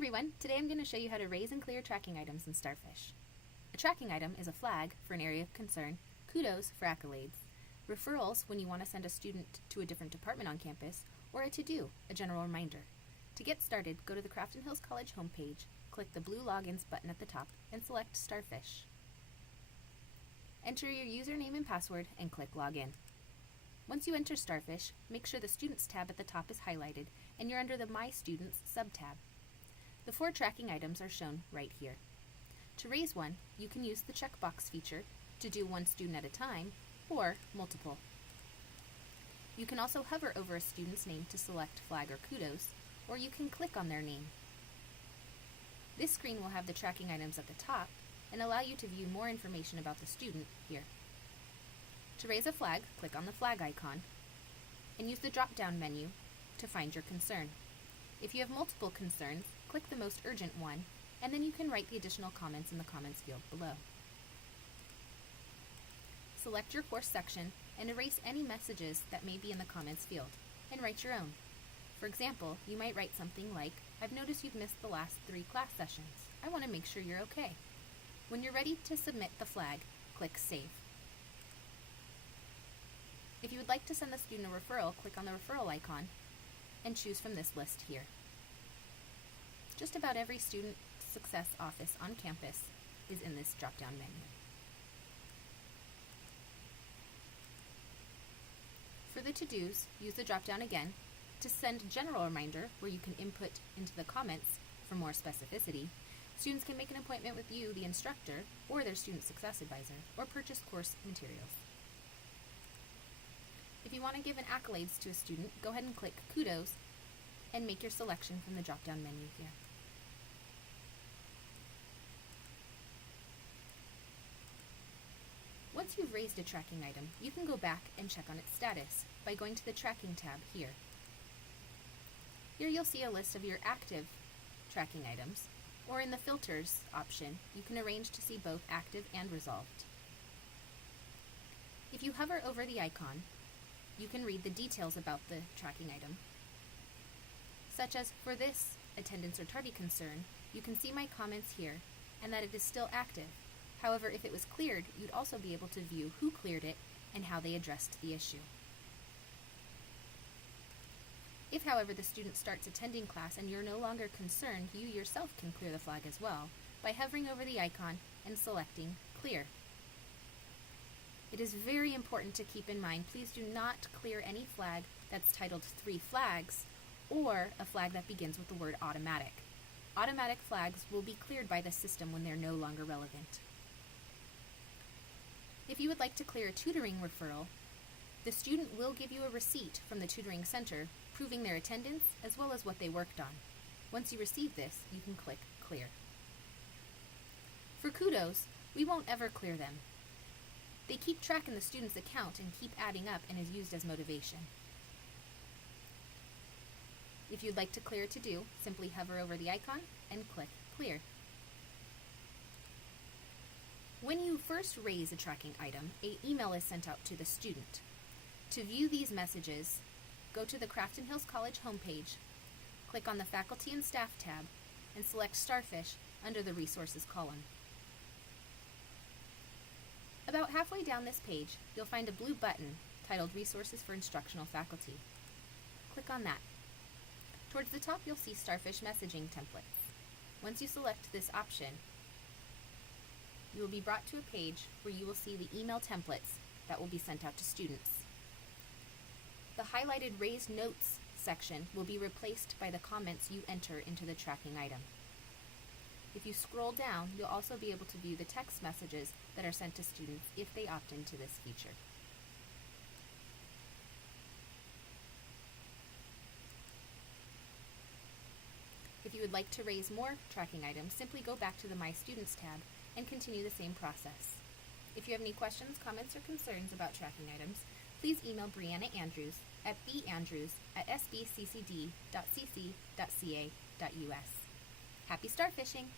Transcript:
everyone! Today I'm going to show you how to raise and clear tracking items in Starfish. A tracking item is a flag for an area of concern, kudos for accolades, referrals when you want to send a student to a different department on campus, or a to-do, a general reminder. To get started, go to the Crafton Hills College homepage, click the blue Logins button at the top, and select Starfish. Enter your username and password and click Login. Once you enter Starfish, make sure the Students tab at the top is highlighted and you're under the My Students sub-tab. The 4 tracking items are shown right here. To raise one, you can use the checkbox feature to do one student at a time, or multiple. You can also hover over a student's name to select flag or kudos, or you can click on their name. This screen will have the tracking items at the top and allow you to view more information about the student here. To raise a flag, click on the flag icon and use the drop-down menu to find your concern. If you have multiple concerns, click the most urgent one, and then you can write the additional comments in the comments field below. Select your course section and erase any messages that may be in the comments field, and write your own. For example, you might write something like, "I've noticed you've missed the last 3 class sessions. I want to make sure you're okay." When you're ready to submit the flag, click Save. If you would like to send the student a referral, click on the referral icon and choose from this list here. Just about every student success office on campus is in this drop-down menu. For the to-dos, use the drop-down again to send a general reminder where you can input into the comments for more specificity. Students can make an appointment with you, the instructor, or their student success advisor, or purchase course materials. If you want to give an accolades to a student, go ahead and click Kudos and make your selection from the drop-down menu here. Once you've raised a tracking item, you can go back and check on its status by going to the Tracking tab here. Here you'll see a list of your active tracking items, or in the Filters option, you can arrange to see both active and resolved. If you hover over the icon, you can read the details about the tracking item, such as for this attendance or tardy concern, you can see my comments here and that it is still active. However, if it was cleared, you'd also be able to view who cleared it and how they addressed the issue. If, however, the student starts attending class and you're no longer concerned, you yourself can clear the flag as well by hovering over the icon and selecting Clear. It is very important to keep in mind, please do not clear any flag that's titled 3 flags or a flag that begins with the word automatic. Automatic flags will be cleared by the system when they're no longer relevant. If you would like to clear a tutoring referral, the student will give you a receipt from the tutoring center proving their attendance as well as what they worked on. Once you receive this, you can click Clear. For kudos, we won't ever clear them. They keep track in the student's account and keep adding up and is used as motivation. If you'd like to clear a to-do, simply hover over the icon and click Clear. When you first raise a tracking item, an email is sent out to the student. To view these messages, go to the Crafton Hills College homepage, click on the Faculty and Staff tab, and select Starfish under the Resources column. About halfway down this page, you'll find a blue button titled Resources for Instructional Faculty. Click on that. Towards the top, you'll see Starfish messaging templates. Once you select this option, you will be brought to a page where you will see the email templates that will be sent out to students. The highlighted Raised Notes section will be replaced by the comments you enter into the tracking item. If you scroll down, you'll also be able to view the text messages that are sent to students if they opt into this feature. If you would like to raise more tracking items, simply go back to the My Students tab and continue the same process. If you have any questions, comments, or concerns about tracking items, please email Brianna Andrews at bandrews@sbccd.cc.ca.us. Happy starfishing!